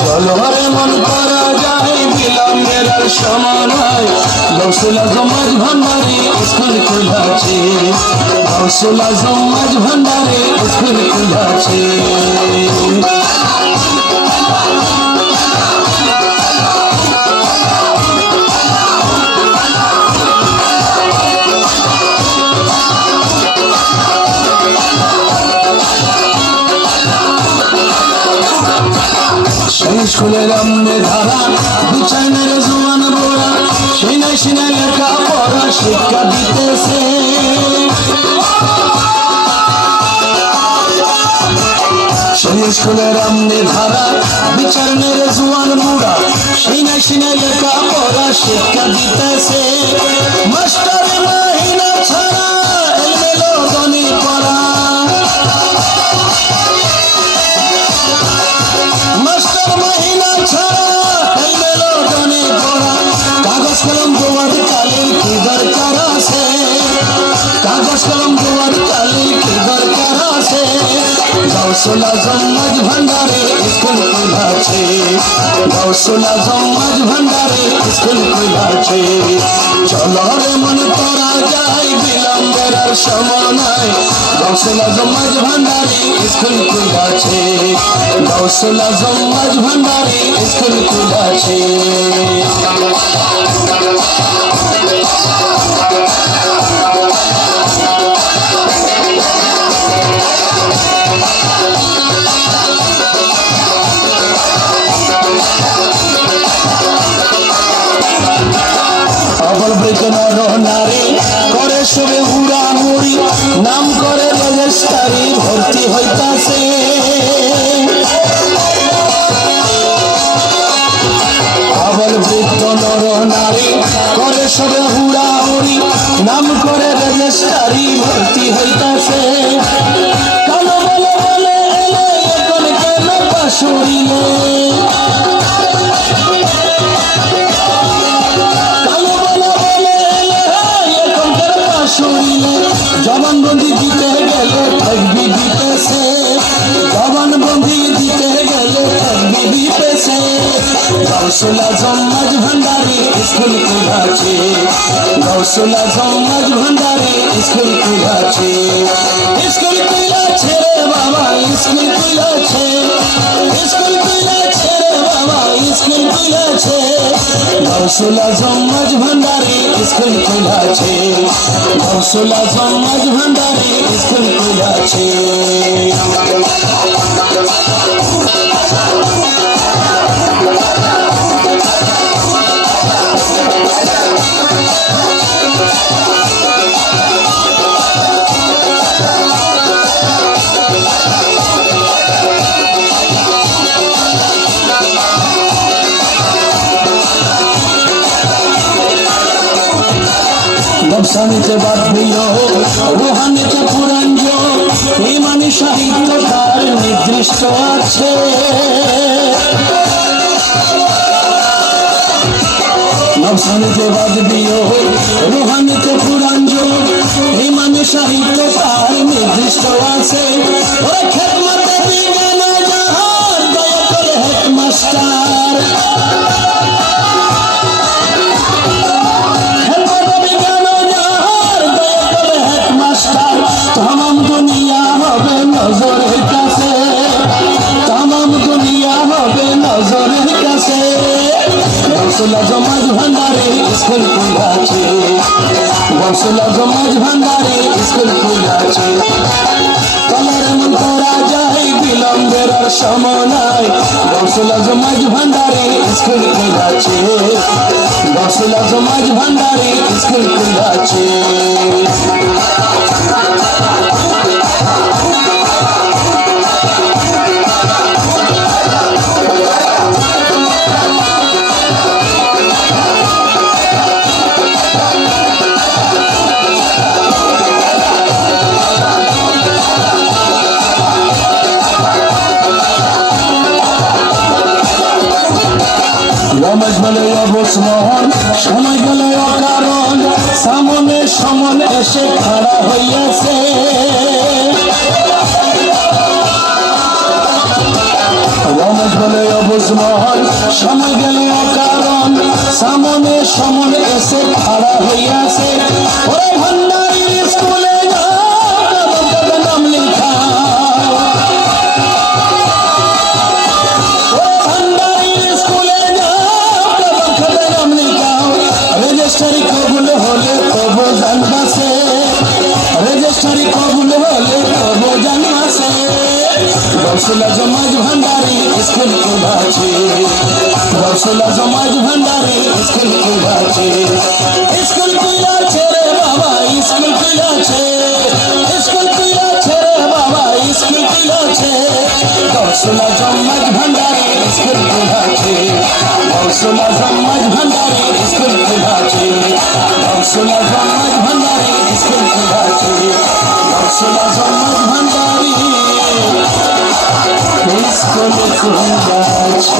চলো রে মন করা যায় বিলম্বের আর সময় নাই গৌসুল আজম মাঝ ভান্ডারে স্কুল খুলেছে গৌসুল আজম মাঝ ভান্ডারে স্কুল খুলেছে সেই স্কুলের আমনে ধারা বিচাইনের জোয়ান বোরা সিনাই সিনাই লেখা পড়া শিক্ষা দিতেছে সেই স্কুলের আমনে ধারা বিচাইনের জোয়ান বোরা সিনাই সিনাই লেখা পড়া শিক্ষা দিতেছে মাস্টার মাহিনা ছাড়া এলমেলো গণি পড়া মাস্টার মাহিনা ছাড়া এলমেলো গণি পড়া কাগজ কলম দেওয়ার কালের কি দরকার আছে কাগজ কলম দেওয়ার কালের কি দরকার আছে গৌসুল আজম মাঝ ভান্ডারে স্কুল খুলেছে গৌসুল আজম মাঝ ভান্ডারে স্কুল খুলেছে চলো রে মন করা যায় বিলম্বের আর সময় নাই গৌসুল আজম মাঝ ভান্ডারে স্কুল খুলেছে গৌসুল আজম মাঝ ভান্ডারে স্কুল খুলেছে নারী করে সবে হুড়াহুড়ি নাম করে রেজিস্ট্রারি ভর্তি হইতাছে আবার বৃদ্ধ নর নারী করে সবে হুড়াহুড়ি নাম করে রেজিস্ট্রারি ভর্তি হইতাছে কালো বলে বলে এলে এখন কেন পাশুরিলে জবানবন্দি দিতে গেলে থাকবি দিতেছে জবানবন্দি দিতে গেলে থাকবি দিতেছে গৌসুল আজম মাঝ ভান্ডারে স্কুল খুলেছে গৌসুল আজম মাঝ ভান্ডারে স্কুল খুলেছে স্কুল খুলেছে রে বাবা স্কুল খুলেছে স্কুল খুলেছে রে বাবা স্কুল খুলেছে গৌসুল আজম মাঝ ভান্ডারে স্কুল খুলেছে গৌসুল আজম মাঝ ভান্ডারে স্কুল খুলেছে নবসানিতে বাদ হইল রুহানিতে পুরাণ ইমানি সাহিত্য তার নির্দিষ্ট আছে নবসানিতে বাদ দিও রুহানিতে পুরাণ ইমানি সাহিত্য তার নির্দিষ্ট আছে ওরা খেদমতে বিজ্ঞান জাহার দয়া করে হেডমাস্টার तमाम दुनिया হবে নজরের কাছে तमाम दुनिया হবে নজরের কাছে গৌসুল আজম মাঝ ভান্ডারে স্কুল খুলেছে গৌসুল আজম মাঝ ভান্ডারে স্কুল খুলেছে কলার মন করা যায় বিলম্বের আর সময় নাই গৌসুল আজম মাঝ ভান্ডারে স্কুল খুলেছে গৌসুল আজম মাঝ ভান্ডারে স্কুল খুলেছে অবস্মরণ সময় গেল অকারণ সামনে সমান এসে খাড়া হইয়াছে সমাজ বলে অবুঝমন সময় গেল অকারণ সামনে সমনে এসে খাড়া হইয়াছে ওরে ভান্ডারির স্কুলে নাম লিখা রেজিস্ট্রারি কবুল হলে তব জানবাসে রেজিস্ট্রারি কবুল হলে তব জানবাসে গৌসলা সমাজ ভান্ডারি স্কুল খুলেছে গৌসলা সমাজ ভান্ডারি স্কুল খুলেছে স্কুল খুলেছে রে বাবা স্কুল খুলেছে স্কুল খুলেছে রে বাবা স্কুল খুলেছে গৌসলা সমাজ ভান্ডারি স্কুল খুলেছে গৌসলা সমাজ ভান্ডারি স্কুল খুলেছে গৌসলা সমাজ ভান্ডারি স্কুল খুলেছে গৌসলা সমাজ ভান্ডারি স্কুল খুলেছে